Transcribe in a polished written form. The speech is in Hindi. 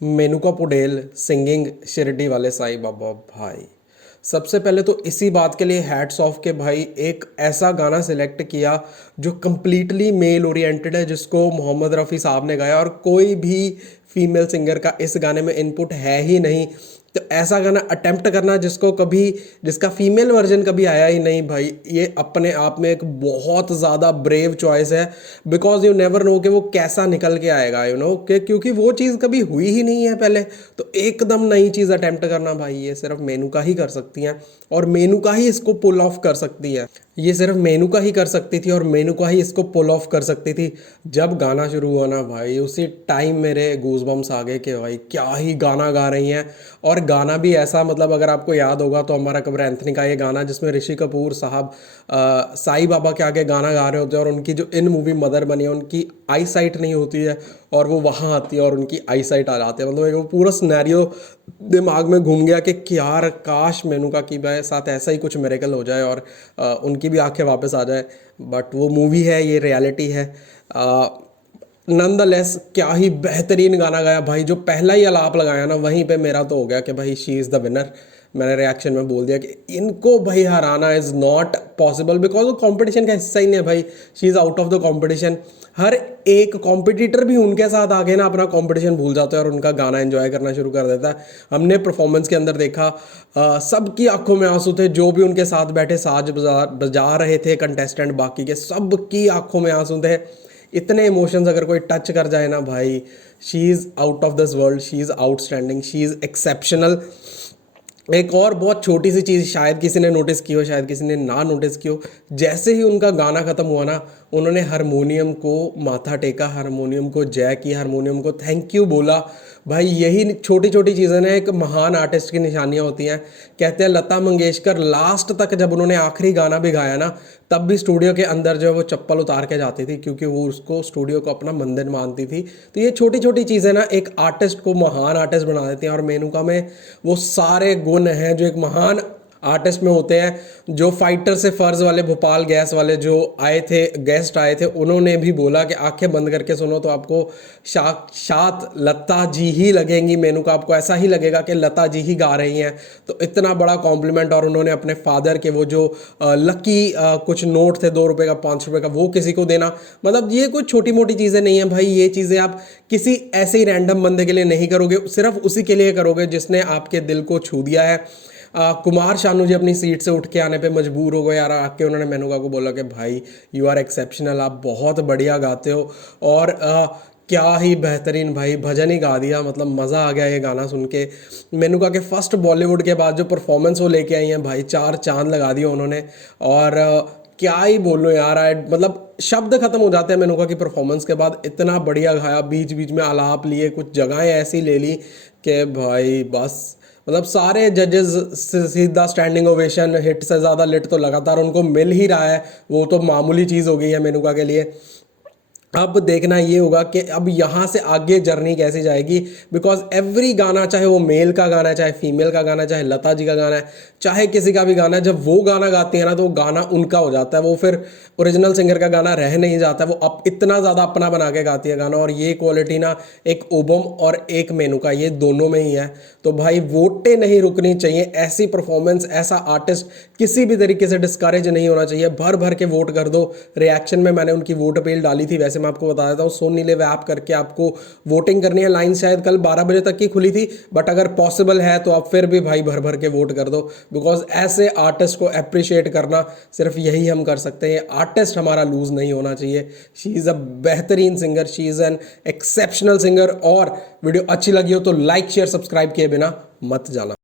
मेनुका पुडेल सिंगिंग शिरडी वाले साईं बाबा भाई। सबसे पहले तो इसी बात के लिए हैट्स ऑफ के भाई एक ऐसा गाना सिलेक्ट किया जो कम्प्लीटली मेल ओरिएंटेड है, जिसको मोहम्मद रफ़ी साहब ने गाया और कोई भी फीमेल सिंगर का इस गाने में इनपुट है ही नहीं। तो ऐसा गाना अटेम्प्ट करना जिसका फीमेल वर्जन कभी आया ही नहीं भाई, ये अपने आप में एक बहुत ज़्यादा ब्रेव चॉइस है। बिकॉज यू नेवर नो कि वो कैसा निकल के आएगा, क्योंकि वो चीज़ कभी हुई ही नहीं है पहले। तो एकदम नई चीज़ अटेम्प्ट करना भाई, ये सिर्फ मेनुका ही कर सकती हैं और मेनुका ही इसको पुल ऑफ कर सकती है। ये सिर्फ मेनुका ही कर सकती थी और मेनुका ही इसको पुल ऑफ कर सकती थी। जब गाना शुरू हुआ ना भाई, उसी टाइम मेरे गूज़बम्स आ गए कि भाई क्या ही गाना गा रही हैं। और गाना भी ऐसा, मतलब अगर आपको याद होगा तो हमारा कब्र एंथनी का ये गाना जिसमें ऋषि कपूर साहब साईं बाबा के आगे गाना गा रहे होते हैं और उनकी जो इन मूवी मदर बनी है उनकी आई साइट नहीं होती है और वो वहाँ आती है और उनकी आई साइट आ जाती है। मतलब एक वो पूरा सिनेरियो दिमाग में घूम गया कि यार काश मेनुका की साथ ऐसा ही कुछ मिरेकल हो जाए और उनकी भी आंखें वापस आ जाए। बट वो मूवी है, ये रियलिटी है। नंदलेस क्या ही बेहतरीन गाना गाया भाई। जो पहला ही अलाप लगाया ना, वहीं पे मेरा तो हो गया कि भाई शी इज़ द विनर। मैंने रिएक्शन में बोल दिया कि इनको भाई हराना इज़ नॉट पॉसिबल, बिकॉज वो कंपटीशन का हिस्सा ही नहीं है भाई। She is out of the competition. हर एक कॉम्पिटिटर भी उनके साथ आगे ना अपना कंपटीशन भूल जाता है और उनका गाना एंजॉय करना शुरू कर देता है। हमने परफॉर्मेंस के अंदर देखा, सबकी आंखों में आंसू थे। जो भी उनके साथ बैठे साज बजा रहे थे कंटेस्टेंट, बाकी के सबकी आंखों में आंसू थे। इतने इमोशंस अगर कोई टच कर जाए ना भाई, she is out of this world, she is outstanding, she is exceptional. एक और बहुत छोटी सी चीज़ शायद किसी ने नोटिस की हो, शायद किसी ने ना नोटिस की हो। जैसे ही उनका गाना ख़त्म हुआ ना, उन्होंने हारमोनियम को माथा टेका, हारमोनियम को जय की, हारमोनियम को थैंक यू बोला। भाई यही छोटी छोटी चीज़ें ना एक महान आर्टिस्ट की निशानियाँ होती हैं। कहते हैं लता मंगेशकर लास्ट तक जब उन्होंने आखिरी गाना भी गाया ना, तब भी स्टूडियो के अंदर जो है वो चप्पल उतार के जाती थी, क्योंकि वो उसको स्टूडियो को अपना मंदिर मानती थी। तो ये छोटी छोटी चीज़ें ना एक आर्टिस्ट को महान आर्टिस्ट बना देती हैं। और मेनुका में वो सारे गुण हैं जो एक महान आर्टिस्ट में होते हैं। जो फाइटर से फर्ज वाले भोपाल गैस वाले जो आए थे, गेस्ट आए थे, उन्होंने भी बोला कि आंखें बंद करके सुनो तो आपको साक्षात लता जी ही लगेंगी। मेनुका आपको ऐसा ही लगेगा कि लता जी ही गा रही हैं। तो इतना बड़ा कॉम्प्लीमेंट। और उन्होंने अपने फादर के वो जो लकी कुछ नोट थे, 2 रुपए का, 5 रुपए का, वो किसी को देना। मतलब ये कोई छोटी मोटी चीज़ें नहीं है भाई। ये चीज़ें आप किसी ऐसे ही रैंडम बंदे के लिए नहीं करोगे, सिर्फ उसी के लिए करोगे जिसने आपके दिल को छू दिया है। कुमार शानू जी अपनी सीट से उठ के आने पे मजबूर हो गए यार। आके उन्होंने मेनुका को बोला कि भाई यू आर एक्सेप्शनल, आप बहुत बढ़िया गाते हो। और क्या ही बेहतरीन भाई भजन ही गा दिया। मतलब मज़ा आ गया ये गाना सुन के। मेनुका के फर्स्ट बॉलीवुड के बाद जो परफॉर्मेंस वो लेके आई हैं भाई, 4 चांद लगा दिए उन्होंने। और क्या ही बोलो यार, मतलब शब्द खत्म हो जाते हैं मेनुका की परफॉर्मेंस के बाद। इतना बढ़िया गाया, बीच बीच में आलाप लिए, कुछ जगहें ऐसी ले ली कि भाई बस। मतलब सारे जजेस सीधा स्टैंडिंग ओवेशन, हिट से ज़्यादा लिट तो लगातार उनको मिल ही रहा है। वो तो मामूली चीज़ हो गई है मेनुका के लिए। अब देखना ये होगा कि अब यहाँ से आगे जर्नी कैसी जाएगी। बिकॉज एवरी गाना, चाहे वो मेल का गाना है, चाहे फीमेल का गाना है, चाहे लता जी का गाना है, चाहे किसी का भी गाना है, जब वो गाना गाती है ना तो वो गाना उनका हो जाता है। वो फिर ओरिजिनल सिंगर का गाना रह नहीं जाता। वो अब इतना ज़्यादा अपना बना के गाती है गाना। और ये क्वालिटी ना एक ओबम और एक मेनुका, ये दोनों में ही है। तो भाई वोटें नहीं रुकनी चाहिए। ऐसी परफॉर्मेंस, ऐसा आर्टिस्ट किसी भी तरीके से डिस्करेज नहीं होना चाहिए। भर भर के वोट कर दो। रिएक्शन में मैंने उनकी वोट अपील डाली थी। वैसे मैं आपको बता देता हूँ, सोन नीले ऐप करके आपको वोटिंग करनी है। लाइन शायद कल 12 बजे तक की खुली थी, बट अगर पॉसिबल है तो आप फिर भी भाई भर भर के वोट कर दो। बिकॉज ऐसे आर्टिस्ट को अप्रिशिएट करना सिर्फ यही हम कर सकते हैं। आर्टिस्ट हमारा लूज नहीं होना चाहिए। शी इज़ अ बेहतरीन singer, she is an exceptional singer. और वीडियो अच्छी लगी हो तो लाइक शेयर सब्सक्राइब किए बिना मत जाना।